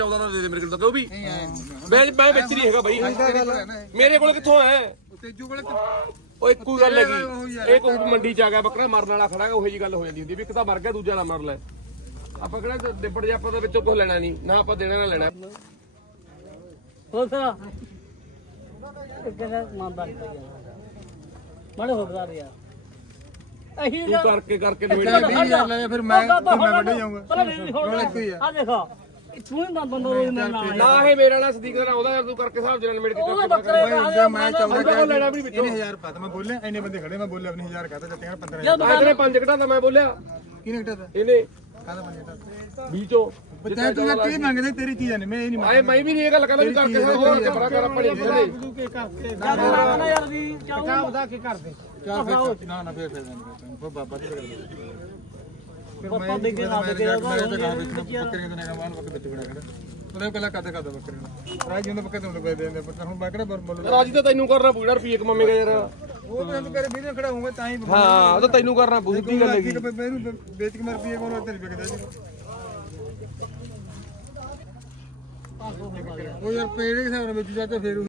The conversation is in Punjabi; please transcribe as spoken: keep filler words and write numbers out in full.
ਚੌਦਾਂ ਦਾ ਦੇ ਦੇ ਮੇਰੇ ਕੋਲ ਤਾਂ ਉਹ ਵੀ ਮੈਂ ਮੈਂ ਵਿੱਚ ਨਹੀਂ ਹੈਗਾ ਬਾਈ ਮੇਰੇ ਕੋਲ ਕਿੱਥੋਂ ਹੈ ਤੇਜੂ ਕੋਲ ਉਹ ਇੱਕੋ ਗੱਲ ਹੈਗੀ ਇਹ ਕੋਈ ਮੰਡੀ ਚ ਆ ਗਿਆ ਬੱਕਰਾ ਮਰਨ ਵਾਲਾ ਖੜਾ ਉਹੋ ਜੀ ਗੱਲ ਹੋ ਜਾਂਦੀ ਹੁੰਦੀ ਵੀ ਇੱਕ ਤਾਂ ਮਰ ਗਿਆ ਦੂਜਾ ਨਾ ਮਰ ਲੈ ਆਪਾਂ ਕਿਹੜਾ ਡਿੱਪੜ ਜਾ ਆਪਾਂ ਤਾਂ ਵਿੱਚੋਂ ਕੁਝ ਲੈਣਾ ਨਹੀਂ ਨਾ ਆਪਾਂ ਦੇਣਾ ਨਾ ਲੈਣਾ ਹੋ ਸਰ ਇੱਕ ਦਾ ਮੰਨਦਾ ਮਾੜੇ ਹੋ ਗਿਆ ਯਾਰ ਅਹੀਂ ਤੂੰ ਕਰਕੇ ਕਰਕੇ ਨਵੇੜੇ ਲੈ ਫਿਰ ਮੈਂ ਮੈਂ ਵੱਡੇ ਜਾਊਂਗਾ ਆ ਦੇਖੋ ਤੂੰ ਹੀ ਬੰਦ ਬੰਦ ਰੋਜ਼ ਨਾ ਨਾ ਇਹ ਮੇਰੇ ਨਾਲ ਸਦੀਕ ਦਾ ਉਹਦਾ ਯਾਰ ਤੂੰ ਕਰਕੇ ਹਿਸਾਬ ਜਨ ਨਵੇੜ ਕੇ ਉਹ ਬੱਕਰੇ ਮੈਂ ਚਾਹੁੰਦਾ ਉਹਦਾ ਲੈਣਾ ਵੀ ਵਿੱਚੋਂ ਇਹਨੇ ਹਜ਼ਾਰ ਪਾ ਮੈਂ ਬੋਲਿਆ ਇੰਨੇ ਬੰਦੇ ਖੜੇ ਮੈਂ ਬੋਲਿਆ ਆਪਣੀ ਹਜ਼ਾਰ ਕਹਤਾ ਜੱਟੀਆਂ ਪੰਦਰਾਂ ਜਦ ਆ ਤੇਰੇ ਪੰਜ ਘਟਾ ਤਾਂ ਮੈਂ ਬੋਲਿਆ ਕਿਹਨੇ ਘਟਾਤਾ ਇਹਨੇ ਕਾਹਦਾ ਪੰਜ ਘਟਾਤਾ ਵੀਚੋ ਬਤਾ ਤੂੰ ਕੀ ਮੰਗਦੇ ਤੇਰੀ ਚੀਜ਼ ਨਹੀਂ ਮੈਂ ਇਹ ਨਹੀਂ ਆਏ ਮੈਂ ਵੀ ਨਹੀਂ ਇਹ ਗੱਲ ਕਹਿੰਦਾ ਵੀ ਕਰਕੇ ਹੋਰ ਕਮਰਾ ਕਰ ਆਪਾਂ ਨਹੀਂ ਨਾ ਯਾਰ ਵੀ ਚਾਹੂਗਾ ਵਧਾ ਕੇ ਕਰਦੇ ਚੱਲ ਫਿਰ ਨਾ ਨਾ ਫੇਰ ਫੇਰ ਨਹੀਂ ਬਾਬਾ ਦੀ ਗੱਲ ਪਾਪਾ ਦੇ ਕੇ ਨਾ ਦੇ ਕੇ ਬੱਕਰੀਆਂ ਦੇ ਨਾਲ ਵਾਲ ਬੱਕਰੇ ਵਿੱਚ ਬਣਾ ਖੜਾ ਉਹਨੇ ਪਹਿਲਾਂ ਕਦੇ ਕਦੇ ਬੱਕਰੀਆਂ ਰਾਜ ਜਿੰਦੇ ਬੱਕਰੇ ਤੁਹਾਨੂੰ ਦੇ ਦਿੰਦੇ ਪਰ ਹੁਣ ਮੈਂ ਕਿਹੜਾ ਬੋਲ ਰਾਜੀ ਤਾਂ ਤੈਨੂੰ ਕਰਨਾ ਪੂੜਾ ਰੁਪਏ ਕਮਾਵੇਂਗਾ ਯਾਰ ਉਹ ਵੀ ਤੂੰ ਕਰੇ ਵੀਡੀਓ ਖੜਾ ਹੋਊਗਾ ਤਾਂ ਹੀ ਹਾਂ ਉਹ ਤਾਂ ਤੈਨੂੰ ਕਰਨਾ ਪਊ ਕੀ ਗੱਲ ਹੈਗੀ ਇਹਨੂੰ ਵੇਚ ਕੇ ਮੈਂ ਰੁਪਏ ਕੋਲ ਤੇਰੀ ਵਿਕਦਾ ਜੀ ਉਹ ਯਾਰ ਪੇੜੇ ਹਿਸਾਬ ਨਾਲ ਵਿੱਚ ਜਾ ਕੇ ਫੇਰ